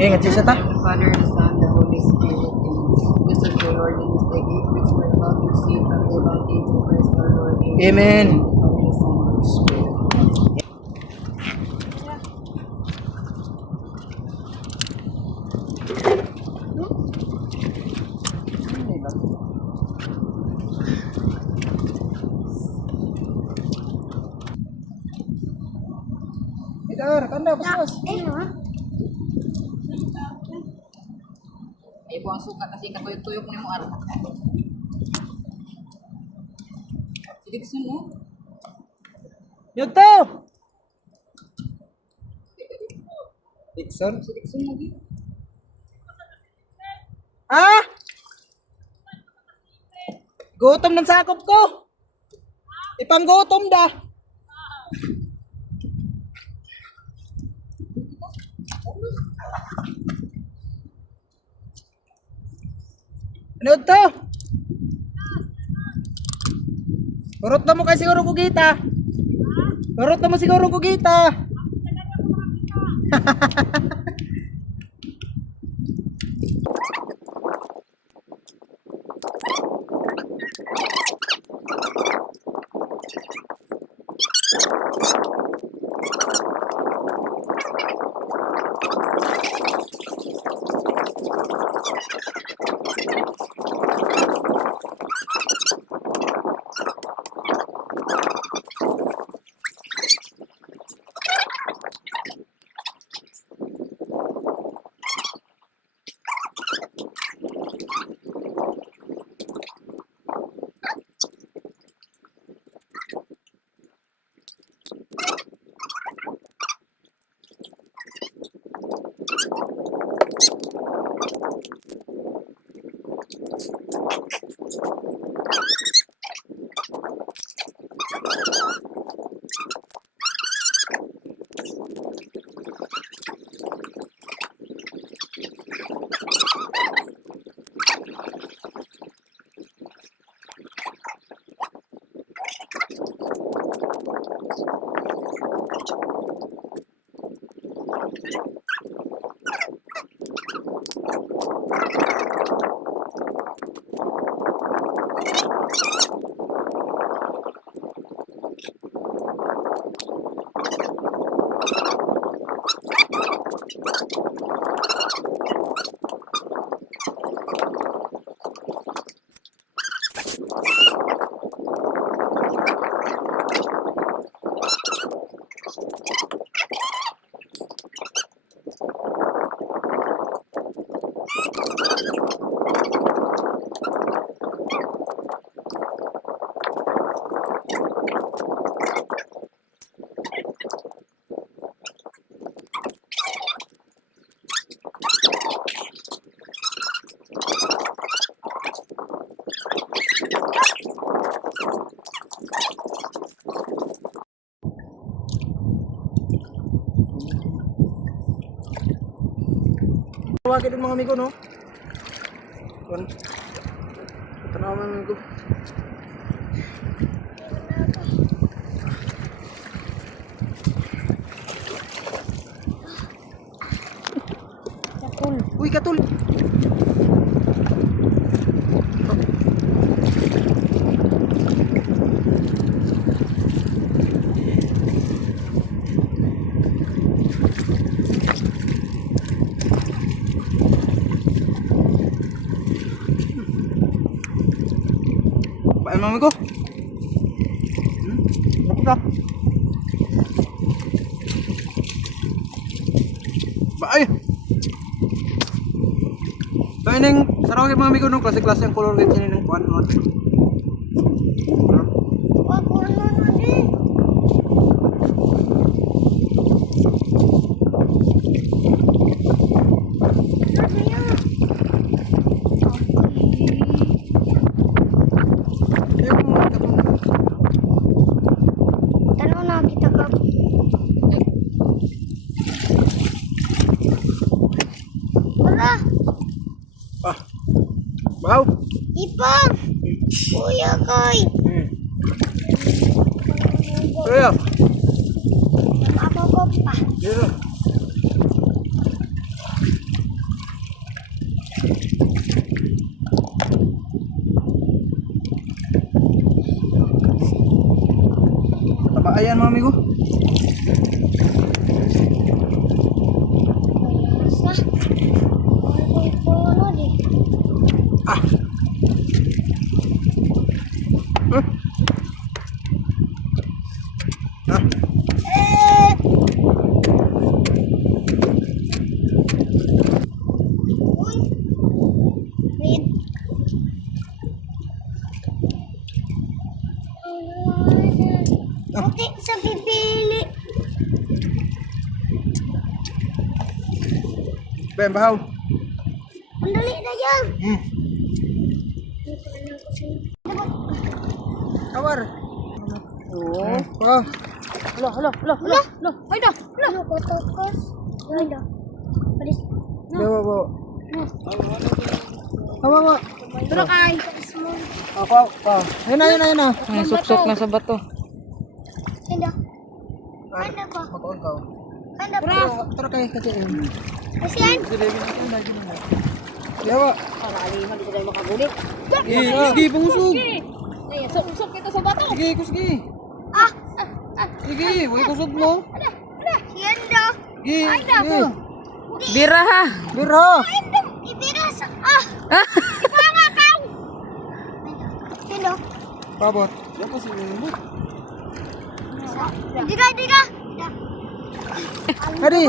Ingat siya ta. The Father, the Son, the Holy Spirit. Blessed of the Lord, and is thy gift, which were about to receive from the bounty of Christ our Lord. Amen. Father, the Son, and the Spirit. Idar, kanda bos. Ay po ang suka kasi katuyok-tuyok mo yung araw. Sidiksun mo. Yuto. Dixon. Sidiksun mo. Ah? Gutom ng sakop ko. Ipanggutom da. Ano to? Urot na mo kay siguro kugita. Urot na mo siguro kugita. Tawagin din mga amigo, no? Kun. Tanaw mga amigo. Katul. Uy, katul. Paano mami ko? Bakit ka? Baay! Baay neng sarawin mami ko nung klase-klase ang color guide ng kuan. Tanaw na kita ka. Wala. Ah. Wow. Ipang. Kuya koy. Kaya. Ako ko pa. Dito. Ben, bahaw. Ang dali na yan. Kawar. Oo. Bahaw. Hala. Ay na. Ano ko tokos? Ay na. Palis. Bawa. Bawa. Pero kay small. Ako. Ayun na. Suksok na sa bato. Ay na. Ano ba? Matuon ka. Ano ba? Tara kay kasi. Kasi yan. Bawa. Paralihan dito tayo makagulit. Sige, pangusog. Ay, suksok kita sa bato. Sige, kusgi. Ah. Sige, way kusog mo. Yan daw. Sige. Bira ha. Bira. Ibiras. Ah. Ibanga ka. Sino? Pabot. Yan kasi mo. Dira. Hadi.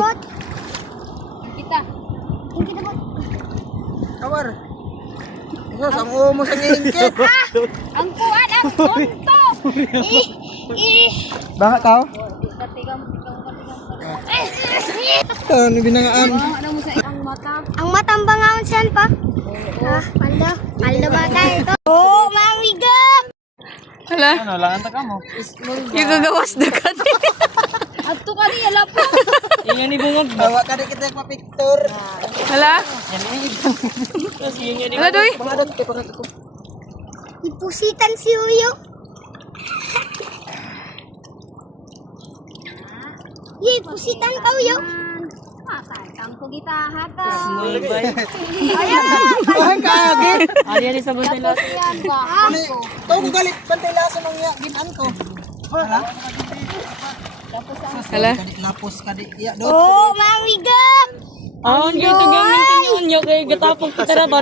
Kita. Hindi na ba? Kawar. Ito, samo mo sa ngingkit. Ang kuan ang tonto. Baka tao? Katigam. Ito, binangaan. Ano mo sa ang mata? Ang matang bangaon siyan pa. Ah, paldo ba tayo ito? Oh, mamiga! Hala. Ano, langan ta ka mo? Yung gagawas na ka din. Ato ka niya lapo. Yan ni bungog. Bawa ka di kita pa-picture. Hala. Hala doy. Pangadot kay pangadot ko. Ipusitan si Uyo. Yay, pusitan ka Uyo. Matang ko kita hata. Bahan ka agi. Ali ali sa bantay lahat. Tao ko galit bantay laso nang ginan ko. Hala. Hala. Lapos ka di. Ya, Oh, mamiga! Aon gyud to gamit ninyo kay gatapog kita ra ba.